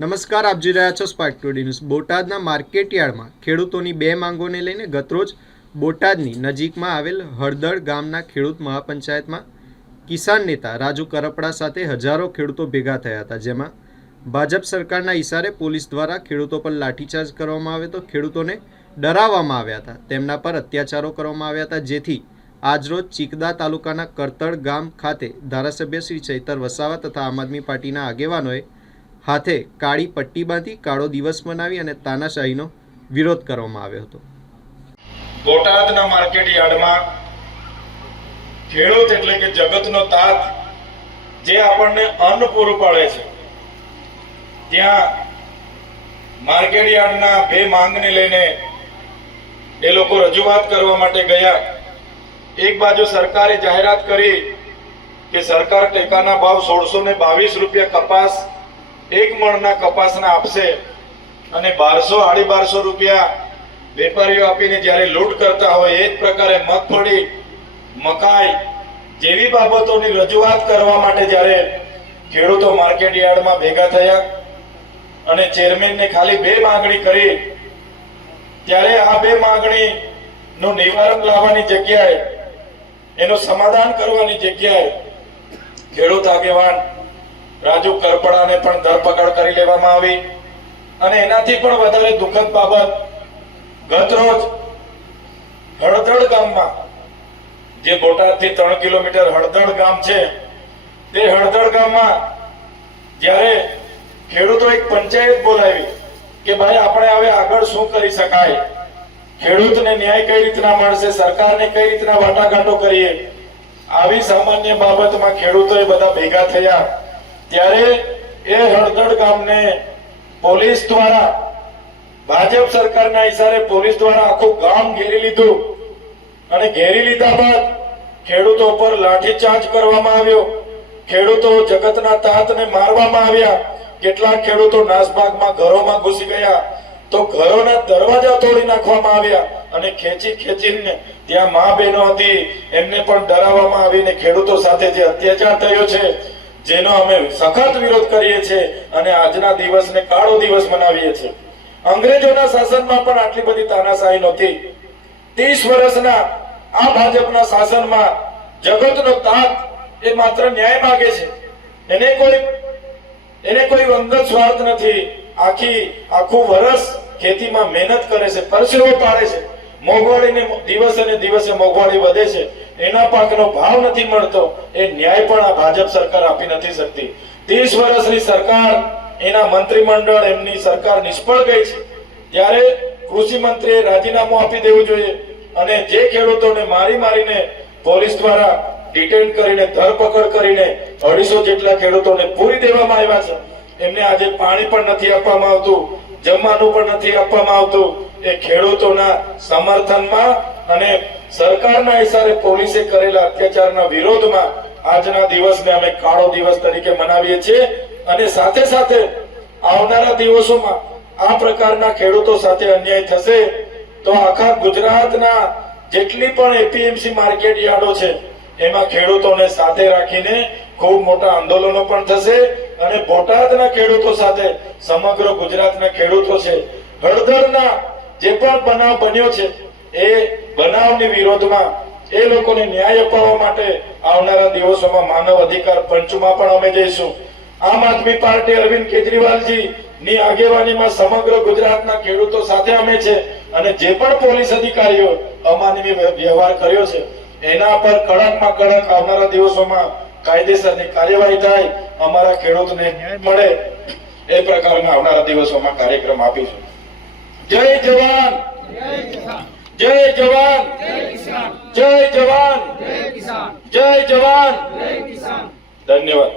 નમસ્કાર, આપ જોઈ રહ્યા છો સ્પાર્ક ટુડે ન્યૂઝ। બોટાદના માર્કેટયાર્ડમાં ખેડૂતોની બે માંગોને લઈને ગતરોજ બોટાદની નજીકમાં આવેલ હળદળ ગામના ખેડૂત મહાપંચાયતમાં કિસાન નેતા રાજુ કરપડા સાથે હજારો ખેડૂતો ભેગા થયા હતા, જેમાં ભાજપ સરકારના ઇશારે પોલીસ દ્વારા ખેડૂતો પર લાઠીચાર્જ કરવામાં આવ્યો તો ખેડૂતોને ડરાવવામાં આવ્યા હતા, તેમના પર અત્યાચારો કરવામાં આવ્યા હતા, જેથી આજરોજ ચીકદા તાલુકાના કરતળ ગામ ખાતે ધારાસભ્ય શ્રી ચૈતર વસાવા તથા આમ આદમી પાર્ટીના આગેવાનોએ હાથે કાળી પટ્ટી બાંધી કાળો દિવસ મનાવી અને તાનાશાહીનો વિરોધ કરવામાં આવ્યો હતો। બોટાદના માર્કેટ યાર્ડમાં ખેડૂત એટલે કે જગતનો તાત જે આપણને અન્ન પૂરું પાડે છે, ત્યાં માર્કેટ યાર્ડના બે માંગને લઈને એ લોકો રજૂઆત કરવા માટે ગયા। એક બાજુ સરકારે જાહેરાત કરી કે સરકાર ટેકાના ભાવ 1622 રૂપિયા કપાસ એક મણના કપાસના આપશે અને 1200-1250 રૂપિયા વેપારીઓ આપીને જ્યારે લૂંટ કરતા હોય એ જ પ્રકારે મગફળી, મકાઈ જેવી બાબતોની રજૂઆત કરવા માટે જ્યારે ખેડૂતો માર્કેટ યાર્ડમાં ભેગા થયા અને ચેરમેનને ખાલી બે માંગણી કરી, ત્યારે આ બે માંગણીનું નિવારણ લાવવાની જગ્યાએ, એનું સમાધાન કરવાની જગ્યાએ ખેડૂત આગેવાન રાજુ કરપડાને પણ ધરપકડ કરી લેવામાં આવી। અને એનાથી પણ વધારે દુઃખદ બાબત, ગતરોજ હળદળ ગામમાં, જે બોટાદથી 3 કિલોમીટર હળદળ ગામ છે, તે હળદળ ગામમાં જ્યારે ખેડૂતો એક પંચાયત બોલાવી કે ભાઈ આપણે હવે આગળ શું કરી શકાય, ખેડૂતને ન્યાય કઈ રીતના મળશે, સરકારને કઈ રીતના વાટાઘાટો કરીએ, આવી સામાન્ય બાબતમાં ખેડૂતોએ બધા ભેગા થયા। ત્યારે એ હળદળ ગામને પોલીસ દ્વારા, ભાજપ સરકારના ઇશારે પોલીસ દ્વારા આખું ગામ ઘેરી લીધું અને ઘેરી લીધા બાદ ખેડૂતો પર લાઠીચાર્જ કરવામાં આવ્યો। ખેડૂતો જગતના તાતને મારવામાં આવ્યા। કેટલાક ખેડૂતો નાસભાગમાં ઘરોમાં ઘૂસી ગયા તો ઘરોના દરવાજા તોડી નાખવામાં આવ્યા અને ખેંચીને ત્યાં મા બહેનો હતી એમને પણ ડરાવવામાં આવીને ખેડૂતો સાથે જે અત્યાચાર થયો છે, જેનો અમે સખત વિરોધ કરીએ છીએ અને આજના દિવસને કાળો દિવસ મનાવીએ છીએ। અંગ્રેજોના શાસનમાં પણ આટલી બધી તાનાશાહી નહોતી। 30 વર્ષના આ ભાજપના શાસનમાં જગતનો તાત એ માત્ર ન્યાય માંગે છે, એને કોઈ અંગત સ્વાર્થ નથી। આખું વર્ષ ખેતીમાં મહેનત કરે છે, પરસેવો પાડે છે, મોંઘવારીને દિવસે ને દિવસે મોંઘવારી વધે છે, એના પાકનો ભાવ નથી મળતો, એ ન્યાય પણ આ ભાજપ સરકાર આપી નથી શકતી। 30 વર્ષની સરકાર, એના મંત્રીમંડળ, એમની સરકાર નિષ્ફળ ગઈ છે, ત્યારે કૃષિ મંત્રીએ રાજીનામું આપી દેવું જોઈએ અને જે ખેડૂતોને મારીને પોલીસ દ્વારા ડિટેન કરીને, ધરપકડ કરીને 250 જેટલા ખેડૂતોને પૂરી દેવામાં આવ્યા છે, એમને આજે પાણી પણ નથી આપવામાં આવતું, જમવાનું પણ નથી આપવામાં આવતું। એ ખેડૂતોના સમર્થનમાં અને સરકારના ઇશારે પોલીસે કરેલા અત્યાચારના વિરોધમાં આજના દિવસને અમે કાળો દિવસ તરીકે મનાવીએ છીએ અને સાથે સાથે આવનારા દિવસોમાં આ પ્રકારના ખેડૂતો સાથે અન્યાય થશે તો આખા ગુજરાતના જેટલી પણ એપીએમસી માર્કેટ યાર્ડો છે એમાં ખેડૂતોને સાથે રાખીને ખૂબ મોટા આંદોલનો પણ થશે અને બોટાદના ખેડૂતો સાથે સમગ્ર ગુજરાતના ખેડૂતો છે, હળદળના જે પણ બનાવ બન્યો છે એ બનાવની વિરોધમાં એ લોકોને ન્યાય અપાવવા માટે આવનારા દિવસોમાં માનવ અધિકાર પંચમાં પણ અમે જઈશું। આમ આદમી પાર્ટી અરવિંદ કેજરીવાલજી ની આગેવાનીમાં સમગ્ર ગુજરાતના ખેડૂતો સાથે અમે છે અને જે પણ પોલીસ અધિકારીઓ અમાનવીય વ્યવહાર કર્યો છે એના પર કડકમાં કડક આવનારા દિવસોમાં કાયદેસરની કાર્યવાહી થાય, અમારા ખેડૂતને ન્યાય મળે એ પ્રકારના આવનારા દિવસોમાં કાર્યક્રમ આપીશું। જય જવાન, જય જવાન, જય જવાન, જય જવાન, ધન્યવાદ।